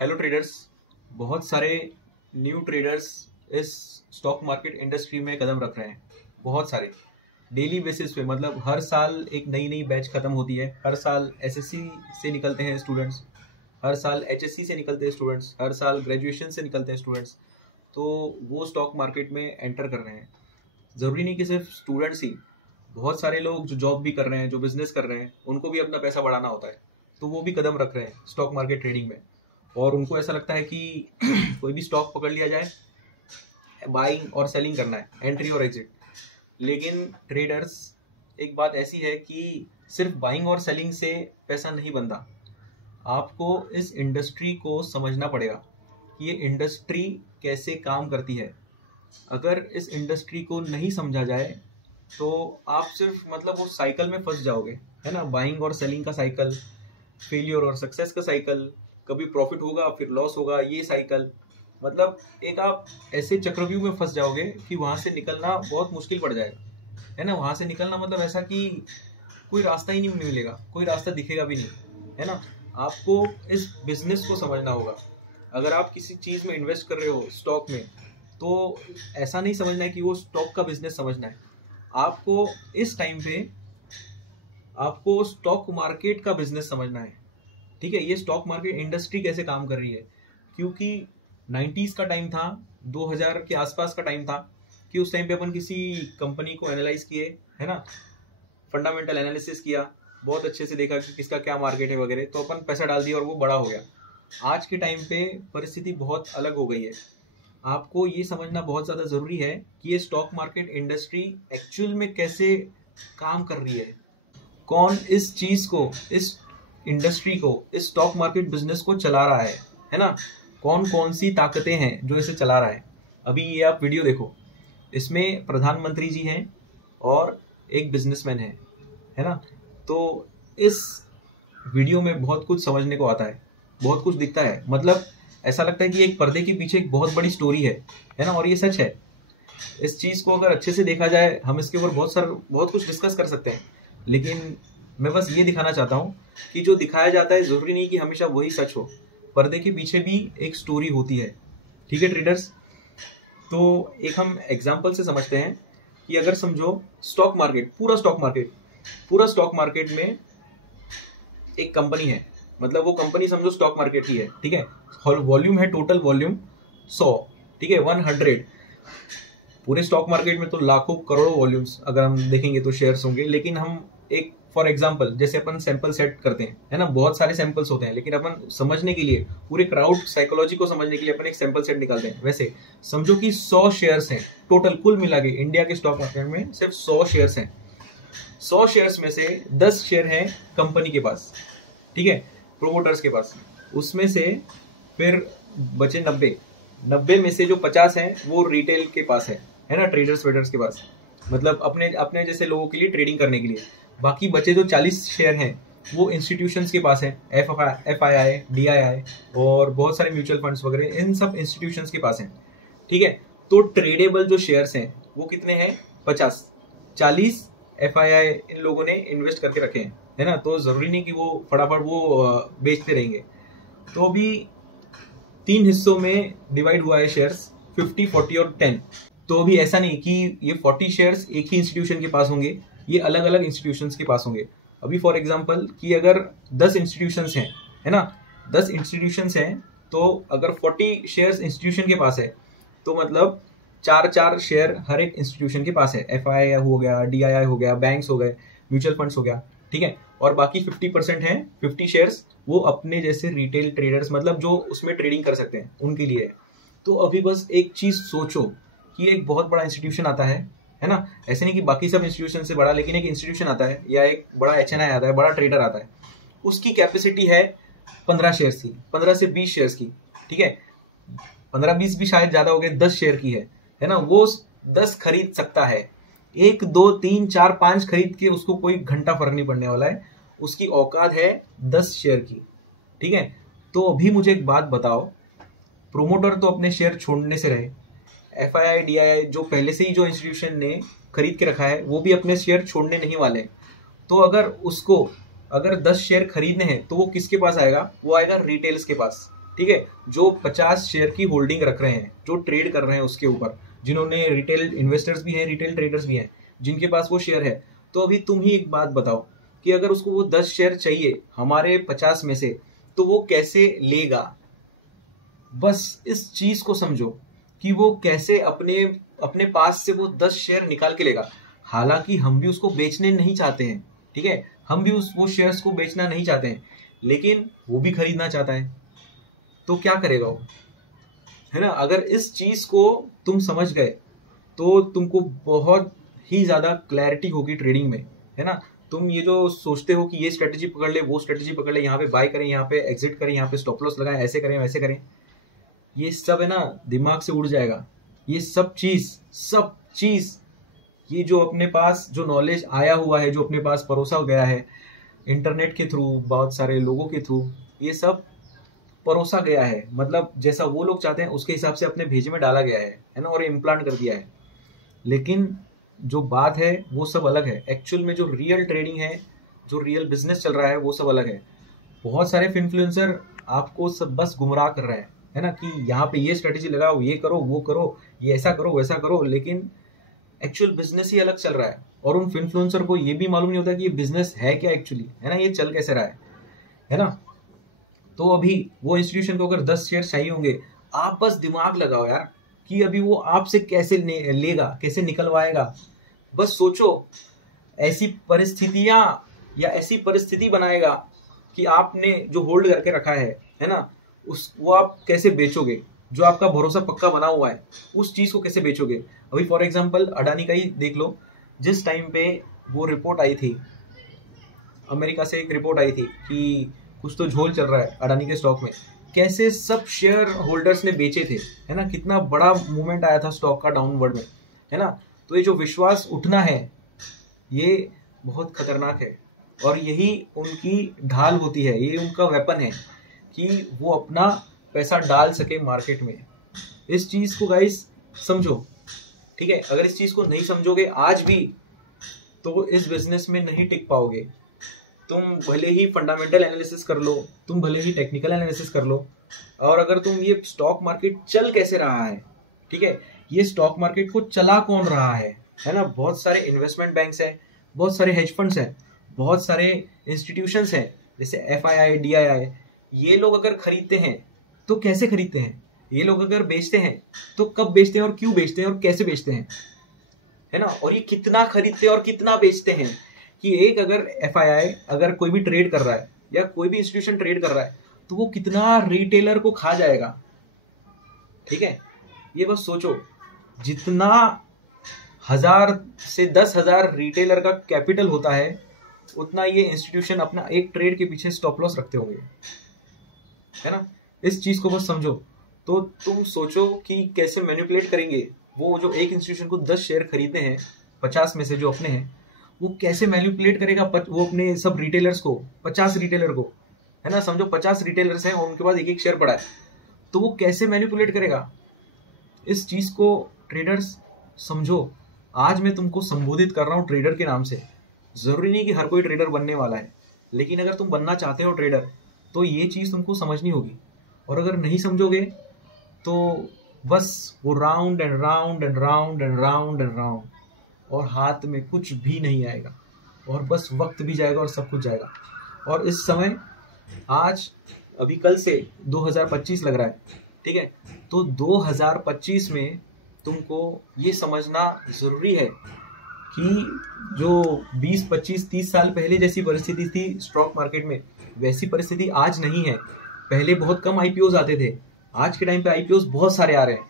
Hello traders. बहुत सारे new traders इस स्टॉक मार्केट इंडस्ट्री में कदम रख रहे हैं। बहुत सारे डेली बेसिस पे, मतलब हर साल एक नई नई बैच खत्म होती है। हर साल एसएससी से निकलते हैं स्टूडेंट्स, हर साल एचएससी से निकलते हैं स्टूडेंट्स, हर साल ग्रेजुएशन से निकलते हैं स्टूडेंट्स। तो वो स्टॉक मार्केट में एंटर कर रहे हैं। ज़रूरी नहीं कि सिर्फ स्टूडेंट्स ही, बहुत सारे लोग जो जॉब भी कर रहे हैं, जो बिजनेस कर रहे हैं, उनको भी अपना पैसा बढ़ाना होता है। तो वो भी कदम रख रहे हैं स्टॉक मार्केट ट्रेडिंग में। और उनको ऐसा लगता है कि कोई भी स्टॉक पकड़ लिया जाए, बाइंग और सेलिंग करना है, एंट्री और एग्जिट। लेकिन ट्रेडर्स, एक बात ऐसी है कि सिर्फ बाइंग और सेलिंग से पैसा नहीं बनता। आपको इस इंडस्ट्री को समझना पड़ेगा कि ये इंडस्ट्री कैसे काम करती है। अगर इस इंडस्ट्री को नहीं समझा जाए तो आप सिर्फ मतलब वो साइकिल में फंस जाओगे, है ना। बाइंग और सेलिंग का साइकिल, फेलियर और सक्सेस का साइकिल, कभी प्रॉफिट होगा फिर लॉस होगा, ये साइकिल, मतलब एक आप ऐसे चक्रव्यूह में फंस जाओगे कि वहां से निकलना बहुत मुश्किल पड़ जाएगा, है ना। वहां से निकलना मतलब ऐसा कि कोई रास्ता ही नहीं मिलेगा, कोई रास्ता दिखेगा भी नहीं, है ना। आपको इस बिजनेस को समझना होगा। अगर आप किसी चीज में इन्वेस्ट कर रहे हो, स्टॉक में, तो ऐसा नहीं समझना है कि वो स्टॉक का बिजनेस समझना है। आपको इस टाइम पे आपको स्टॉक मार्केट का बिजनेस समझना है, ठीक है। ये स्टॉक मार्केट इंडस्ट्री कैसे काम कर रही है, क्योंकि 90s का टाइम था, 2000 के आसपास का टाइम था कि उस टाइम पे अपन किसी कंपनी को एनालाइज किए, है ना, फंडामेंटल एनालिसिस किया, बहुत अच्छे से देखा कि किसका क्या मार्केट है वगैरह, तो अपन पैसा डाल दिया और वो बड़ा हो गया। आज के टाइम पे परिस्थिति बहुत अलग हो गई है। आपको ये समझना बहुत ज़्यादा ज़रूरी है कि ये स्टॉक मार्केट इंडस्ट्री एक्चुअल में कैसे काम कर रही है, कौन इस चीज़ को, इस इंडस्ट्री को, इस स्टॉक मार्केट बिजनेस को चला रहा है ना। कौन कौन सी ताकतें हैं जो इसे चला रहा है। अभी ये आप वीडियो देखो, इसमें प्रधानमंत्री जी हैं और एक बिजनेसमैन है ना। तो इस वीडियो में बहुत कुछ समझने को आता है, बहुत कुछ दिखता है। मतलब ऐसा लगता है कि एक पर्दे के पीछे एक बहुत बड़ी स्टोरी है ना। और ये सच है। इस चीज़ को अगर अच्छे से देखा जाए, हम इसके ऊपर बहुत कुछ डिस्कस कर सकते हैं, लेकिन मैं बस ये दिखाना चाहता हूँ कि जो दिखाया जाता है ज़रूरी नहीं कि हमेशा वही सच हो। पर्दे के पीछे भी एक स्टोरी होती है, ठीक है ट्रेडर्स। तो एक हम एग्जाम्पल से समझते हैं कि अगर समझो स्टॉक मार्केट, पूरा स्टॉक मार्केट में एक कंपनी है, मतलब वो कंपनी समझो स्टॉक मार्केट ही है, ठीक है। वॉल्यूम है, टोटल वॉल्यूम 100, ठीक है, 100। पूरे स्टॉक मार्केट में तो लाखों करोड़ों वॉल्यूम्स अगर हम देखेंगे तो शेयर्स होंगे। लेकिन हम एक फॉर एग्जांपल, जैसे अपन सैंपल सेट करते हैं, है ना, बहुत सारे सैंपल्स होते हैं, लेकिन अपन समझने के लिए, पूरे क्राउड साइकोलॉजी को समझने के लिए अपन एक सैंपल सेट निकालते हैं। वैसे समझो कि 100 शेयर्स हैं टोटल, कुल मिला के इंडिया के स्टॉक मार्केट में सिर्फ 100 शेयर्स हैं। 100 शेयर्स में से 10 शेयर हैं कंपनी के पास, ठीक है, प्रोमोटर्स के पास। उसमें से फिर बचे 90 में से जो 50 हैं वो रिटेल के पास है ना, ट्रेडर्स वेडर्स के पास, मतलब अपने अपने जैसे लोगों के लिए ट्रेडिंग करने के लिए। बाकी बचे जो 40 शेयर हैं वो इंस्टीट्यूशंस के पास है, FII, DII और बहुत सारे म्यूचुअल फंड्स वगैरह, इन सब इंस्टीट्यूशंस के पास हैं, ठीक है। तो ट्रेडेबल जो शेयर्स हैं वो कितने हैं? 50। 40 FII इन लोगों ने इन्वेस्ट करके रखे हैं, है ना। तो जरूरी नहीं कि वो फटाफट वो बेचते रहेंगे। तो अभी 3 हिस्सों में डिवाइड हुआ है शेयर्स, 50, 40 और 10। तो अभी ऐसा नहीं कि ये 40 शेयर्स एक ही इंस्टीट्यूशन के पास होंगे, ये अलग अलग इंस्टीट्यूशंस के पास होंगे। अभी फॉर एग्जांपल कि अगर 10 इंस्टीट्यूशंस हैं, है ना, 10 इंस्टीट्यूशंस हैं, तो अगर 40 शेयर्स इंस्टीट्यूशन के पास है तो मतलब 4 शेयर हर एक इंस्टीट्यूशन के पास है। FII हो गया, DII हो गया, बैंक्स हो गए, म्यूचुअल फंड्स हो गया, ठीक है। और बाकी 50% हैं, 50 शेयर्स वो अपने जैसे रिटेल ट्रेडर्स, मतलब जो उसमें ट्रेडिंग कर सकते हैं, उनके लिए है। तो अभी बस एक चीज सोचो कि एक बहुत बड़ा इंस्टीट्यूशन आता है ना। ऐसे नहीं कि बाकी सब इंस्टीट्यूशन से बड़ा, लेकिन एक इंस्टीट्यूशन आता है या एक बड़ा HNI आता है, बड़ा ट्रेडर आता है, उसकी कैपेसिटी है 15 शेयर्स की, 15 से 20 शेयर्स की, ठीक है। 15-20 भी शायद ज्यादा हो गए, 10 शेयर की है ना। वो 10 खरीद सकता है, 1, 2, 3, 4, 5 खरीद के उसको कोई घंटा फर्क नहीं पड़ने वाला है। उसकी औकात है 10 शेयर की, ठीक है। तो अभी मुझे एक बात बताओ, प्रोमोटर तो अपने शेयर छोड़ने से रहे, FII, DII जो पहले से ही जो इंस्टीट्यूशन ने खरीद के रखा है वो भी अपने शेयर छोड़ने नहीं वाले। तो अगर 10 शेयर खरीदने हैं तो वो किसके पास आएगा? वो आएगा रिटेल्स के पास, ठीक है, जो 50 शेयर की होल्डिंग रख रहे हैं, जो ट्रेड कर रहे हैं उसके ऊपर, जिन्होंने रिटेल इन्वेस्टर्स भी हैं, रिटेल ट्रेडर्स भी हैं, जिनके पास वो शेयर है, तो अभी तुम ही एक बात बताओ कि अगर उसको वो 10 शेयर चाहिए हमारे 50 में से, तो वो कैसे लेगा? बस इस चीज को समझो कि वो कैसे अपने अपने पास से वो 10 शेयर निकाल के लेगा। हालांकि हम भी उसको बेचने नहीं चाहते हैं, ठीक है, हम भी वो शेयर्स को बेचना नहीं चाहते हैं, लेकिन वो भी खरीदना चाहता है, तो क्या करेगा वो, है ना? अगर इस चीज को तुम समझ गए तो तुमको बहुत ही ज्यादा क्लैरिटी होगी ट्रेडिंग में, है ना? तुम ये जो सोचते हो कि ये स्ट्रेटेजी पकड़ ले, वो स्ट्रेटेजी पकड़ ले, यहाँ पे बाय करें, यहाँ पे एग्जिट करें, यहाँ पे स्टॉप लॉस लगाएं, ऐसे करें वैसे करें, ये सब है ना दिमाग से उड़ जाएगा। ये सब चीज ये जो अपने पास जो नॉलेज आया हुआ है, जो अपने पास परोसा गया है इंटरनेट के थ्रू, बहुत सारे लोगों के थ्रू, ये सब परोसा गया है, मतलब जैसा वो लोग चाहते हैं उसके हिसाब से अपने भेजे में डाला गया है ना, और इम्प्लांट कर दिया है। लेकिन जो बात है वो सब अलग है। एक्चुअल में जो रियल ट्रेडिंग है, जो रियल बिजनेस चल रहा है, वो सब अलग है। बहुत सारे इन्फ्लुएंसर आपको सब बस गुमराह कर रहे हैं, है ना, कि यहाँ पे ये स्ट्रेटेजी लगाओ, ये करो, वो करो, ये ऐसा करो, वैसा करो, लेकिन एक्चुअल बिजनेस ही अलग चल रहा है। और उन इन्फ्लुएंसर को ये भी मालूम नहीं होता कि ये बिजनेस है क्या एक्चुअली, है ना, ये चल कैसे रहा है ना। तो अभी वो इंस्टीट्यूशन को अगर 10 शेयर चाहिए होंगे, आप बस दिमाग लगाओ यार कि अभी वो आपसे कैसे लेगा, कैसे निकलवाएगा। बस सोचो, ऐसी परिस्थितियां या ऐसी परिस्थिति बनाएगा कि आपने जो होल्ड करके रखा है ना, वो आप कैसे बेचोगे? जो आपका भरोसा पक्का बना हुआ है, उस चीज को कैसे बेचोगे? अभी फॉर एग्जांपल अडानी का ही देख लो। जिस टाइम पे वो रिपोर्ट आई थी, अमेरिका से एक रिपोर्ट आई थी कि कुछ तो झोल चल रहा है अडानी के स्टॉक में, कैसे सब शेयर होल्डर्स ने बेचे थे, है ना, कितना बड़ा मूवमेंट आया था स्टॉक का डाउनवर्ड में, है ना। तो ये जो विश्वास उठना है, ये बहुत खतरनाक है, और यही उनकी ढाल होती है, ये उनका वेपन है कि वो अपना पैसा डाल सके मार्केट में। इस चीज को गाइस समझो, ठीक है? अगर इस चीज को नहीं समझोगे आज भी, तो इस बिजनेस में नहीं टिक पाओगे। तुम भले ही फंडामेंटल एनालिसिस कर लो, तुम भले ही टेक्निकल एनालिसिस कर लो, और अगर तुम ये स्टॉक मार्केट चल कैसे रहा है, ठीक है, ये स्टॉक मार्केट को चला कौन रहा है ना, बहुत सारे इन्वेस्टमेंट बैंक्स हैं, बहुत सारे हेज फंड्स हैं, बहुत सारे इंस्टीट्यूशंस हैं, जैसे FII, DII। ये लोग अगर खरीदते हैं तो कैसे खरीदते हैं? ये लोग अगर बेचते हैं तो कब बेचते हैं, और क्यों बेचते हैं, और कैसे बेचते हैं, है ना? और ये कितना खरीदते हैं और कितना बेचते हैं, कि एक अगर FII अगर कोई भी ट्रेड कर रहा है या कोई भी इंस्टीट्यूशन ट्रेड कर रहा है, तो वो कितना रिटेलर को खा जाएगा, ठीक है? ये बस सोचो, जितना 1000 से 10,000 रिटेलर का कैपिटल होता है, उतना ये इंस्टीट्यूशन अपना एक ट्रेड के पीछे स्टॉप लॉस रखते होंगे, है ना। इस चीज को बस समझो। तो तुम सोचो कि कैसे मैनिपुलेट करेंगे वो जो एक इंस्टीट्यूशन को 10 शेयर खरीदते हैं 50 में से जो अपने हैं, वो कैसे मैनिपुलेट करेगा वो अपने सब रिटेलर्स को, 50 रिटेलर को, है ना। समझो 50 रिटेलर्स हैं और उनके पास एक एक शेयर पड़ा है, तो वो कैसे मैनिपुलेट करेगा? इस चीज को ट्रेडर्स समझो। आज मैं तुमको संबोधित कर रहा हूँ ट्रेडर के नाम से। जरूरी नहीं कि हर कोई ट्रेडर बनने वाला है, लेकिन अगर तुम बनना चाहते हो ट्रेडर, तो ये चीज तुमको समझनी होगी। और अगर नहीं समझोगे तो बस वो round and round and round and round and round, और हाथ में कुछ भी नहीं आएगा, और बस वक्त भी जाएगा और सब कुछ जाएगा। और इस समय आज अभी कल से 2025 लग रहा है, ठीक है, तो 2025 में तुमको ये समझना जरूरी है कि जो 20, 25, 30 साल पहले जैसी परिस्थिति थी स्टॉक मार्केट में, वैसी परिस्थिति आज नहीं है। पहले बहुत कम IPOs आते थे, आज के टाइम पे IPOs बहुत सारे आ रहे हैं।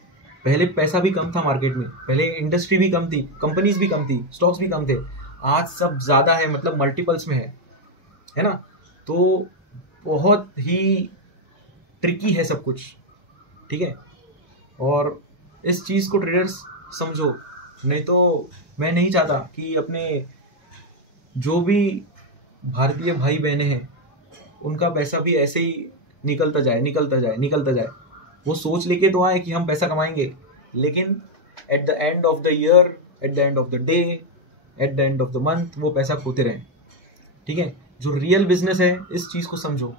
पहले पैसा भी कम था मार्केट में, पहले इंडस्ट्री भी कम थी, कंपनीज भी कम थी, स्टॉक्स भी कम थे। आज सब ज्यादा है, मतलब मल्टीपल्स में है ना। तो बहुत ही ट्रिकी है सब कुछ, ठीक है। और इस चीज को ट्रेडर्स समझो, नहीं तो मैं नहीं चाहता कि अपने जो भी भारतीय भाई बहने हैं उनका पैसा भी ऐसे ही निकलता जाए। वो सोच लेके तो आए कि हम पैसा कमाएंगे, लेकिन at the end of the year, at the end of the day, at the end of the month वो पैसा खोते रहें, ठीक है। जो रियल बिजनेस है, इस चीज को समझो,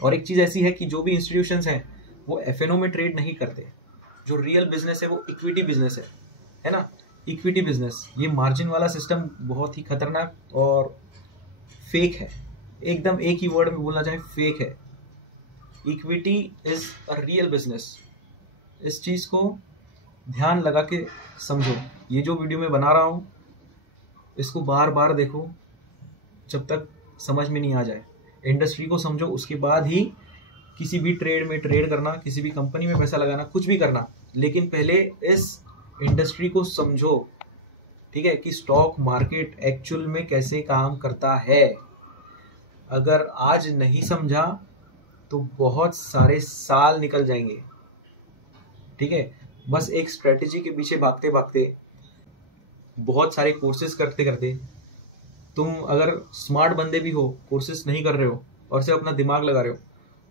और एक चीज़ ऐसी है कि जो भी इंस्टीट्यूशंस हैं वो एफएनओ में ट्रेड नहीं करते। जो रियल बिजनेस है वो इक्विटी बिजनेस है ना। इक्विटी बिजनेस, ये मार्जिन वाला सिस्टम बहुत ही खतरनाक और फेक है। एकदम एक ही वर्ड में बोलना चाहे, फेक है। Equity is a real business. इस चीज़ को ध्यान लगा के समझो। ये जो वीडियो मैं बना रहा हूँ इसको बार बार देखो जब तक समझ में नहीं आ जाए। इंडस्ट्री को समझो, उसके बाद ही किसी भी ट्रेड में ट्रेड करना, किसी भी कंपनी में पैसा लगाना, कुछ भी करना, लेकिन पहले इस इंडस्ट्री को समझो, ठीक है, कि स्टॉक मार्केट एक्चुअल में कैसे काम करता है। अगर आज नहीं समझा तो बहुत सारे साल निकल जाएंगे, ठीक है। बस एक स्ट्रेटेजी के पीछे भागते भागते, बहुत सारे कोर्सेज करते करते, तुम अगर स्मार्ट बंदे भी हो, कोर्सेज नहीं कर रहे हो और सिर्फ अपना दिमाग लगा रहे हो,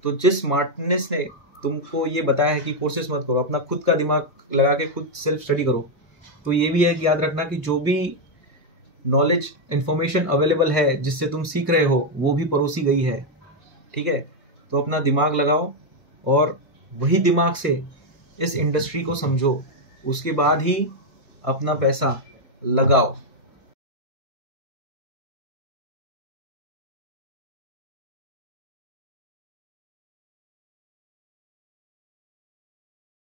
तो जिस स्मार्टनेस ने तुमको ये बताया है कि कोर्सेज मत करो, अपना खुद का दिमाग लगा के खुद सेल्फ स्टडी करो, तो ये भी है कि याद रखना कि जो भी नॉलेज इन्फॉर्मेशन अवेलेबल है जिससे तुम सीख रहे हो वो भी परोसी गई है, ठीक है। तो अपना दिमाग लगाओ और वही दिमाग से इस इंडस्ट्री को समझो, उसके बाद ही अपना पैसा लगाओ।